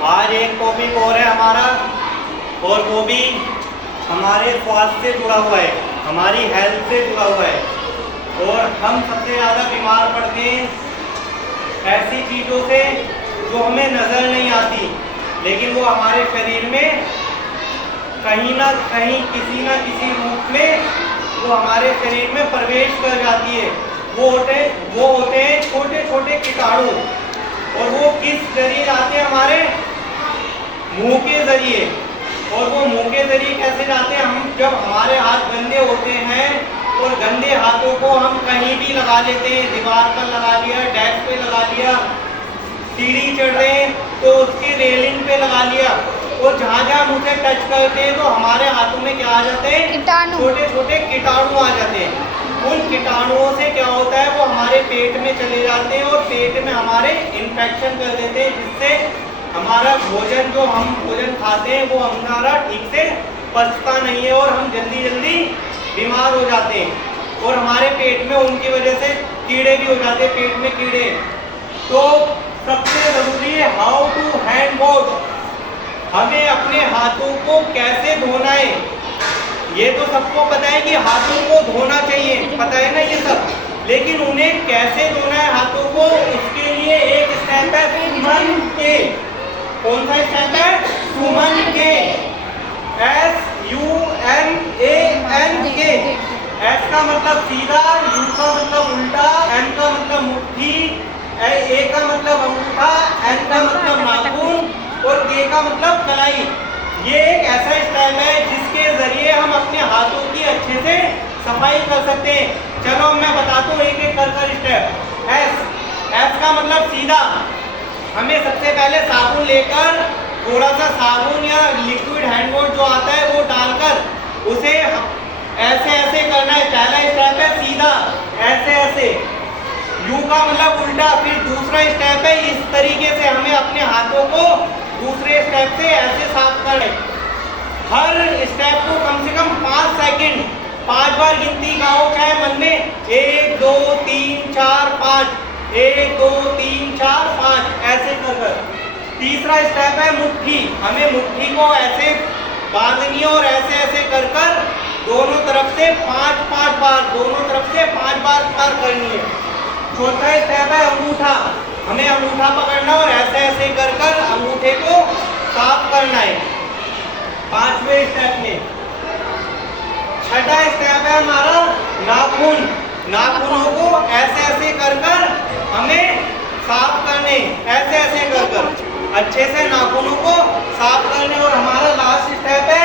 आज एक टॉपिक और है हमारा, और वो भी हमारे स्वास्थ्य से जुड़ा हुआ है, हमारी हेल्थ से जुड़ा हुआ है। और हम सबसे ज़्यादा बीमार पड़ते हैं ऐसी चीज़ों से जो हमें नज़र नहीं आती, लेकिन वो हमारे शरीर में कहीं ना कहीं किसी न किसी रूप में वो हमारे शरीर में प्रवेश कर जाती है। वो होते हैं छोटे छोटे कीटाणु, और वो किस जरिए जाते हैं? हमारे मुंह के जरिए। और वो मुंह के जरिए कैसे जाते हैं? हम जब हमारे हाथ गंदे होते हैं और गंदे हाथों को हम कहीं भी लगा लेते हैं, दीवार पर लगा लिया, डेस्क पे लगा लिया, सीढ़ी चढ़ रहे हैं तो उसके रेलिंग पे लगा लिया, और जहाँ जहाँ मुझे टच करते हैं तो हमारे हाथों में क्या आ जाते हैं? छोटे छोटे कीटाणु आ जाते हैं। उन कीटाणुओं से क्या होता है? वो हमारे पेट में चले जाते हैं और पेट में हमारे इन्फेक्शन कर देते हैं, जिससे हमारा भोजन, जो हम भोजन खाते हैं, वो हमारा ठीक से पचता नहीं है और हम जल्दी जल्दी बीमार हो जाते हैं। और हमारे पेट में उनकी वजह से कीड़े भी हो जाते हैं, पेट में कीड़े। तो सबसे ज़रूरी है हाउ टू हैंड वॉश, हमें अपने हाथों को कैसे धोना है। ये तो सबको पता है कि हाथों को धोना चाहिए, पता है ना ये सब, लेकिन उन्हें कैसे धोना है हाथों को, उसके लिए एक स्टेप है सुमन के। कौन सा स्टेप है? सुमन के, SUMAN-के। S का मतलब सीधा, U का मतलब उल्टा, M का मतलब मुट्ठी, A का मतलब अंगूठा, N का मतलब नाखून, और K का मतलब कलाई। ये एक ऐसा स्टाइल है जिसके जरिए हम अपने हाथों की अच्छे से सफाई कर सकते हैं। चलो मैं बताता हूँ एक एक कर स्टेप। S का मतलब सीधा। हमें सबसे पहले साबुन लेकर, थोड़ा सा साबुन या लिक्विड हैंड वॉश जो आता है वो डालकर उसे ऐसे ऐसे करना है। पहला स्टेप है सीधा, ऐसे ऐसे। U का मतलब उल्टा। फिर दूसरा स्टेप है इस तरीके से हमें अपने हाथों को दूसरे स्टेप से ऐसे साफ करें। हर स्टेप को कम से कम 5 सेकंड 5 बार गिनती गाओ, चाहे मन में 1 2 3 4 5, 1 2 3 4 5 ऐसे कर। तीसरा स्टेप है मुट्ठी। हमें मुट्ठी को ऐसे बांधनी है और ऐसे ऐसे कर दोनों तरफ से 5 बार, दोनों तरफ से 5 बार करनी है। चौथा स्टेप है अंगूठा। हमें अंगूठा पकड़ना और ऐसे ऐसे कर अंगूठे को साफ करना है 5वें स्टेप में। छठा स्टेप है हमारा नाखून। नाखूनों को ऐसे ऐसे कर हमें साफ करने, ऐसे ऐसे कर अच्छे से नाखूनों को साफ करने। और हमारा लास्ट स्टेप है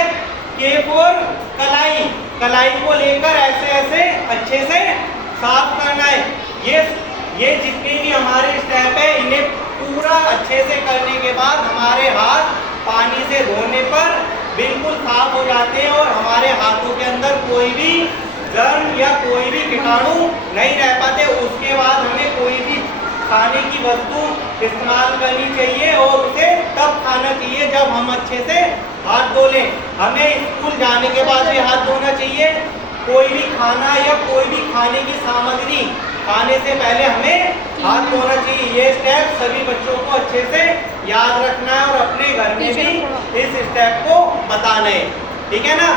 K फॉर कलाई। कलाई को लेकर ऐसे ऐसे अच्छे से साफ करना है। ये जितने भी हमारे स्टेप है, इन्हें पूरा अच्छे से करने के बाद हमारे हाथ पानी से धोने पर बिल्कुल साफ हो जाते हैं और हमारे हाथों के अंदर कोई भी जर्म या कोई भी कीटाणु नहीं रह पाते। उसके बाद हमें कोई भी खाने की वस्तु इस्तेमाल करनी चाहिए और उसे तब खाना चाहिए जब हम अच्छे से हाथ धो लें। हमें स्कूल जाने के बाद भी हाथ धोना चाहिए। कोई भी खाना या कोई भी खाने की सामग्री खाने से पहले हमें हाथ धोना चाहिए। ये स्टेप सभी बच्चों को अच्छे से याद रखना है और अपने घर में भी इस स्टेप को बताना है, ठीक है ना।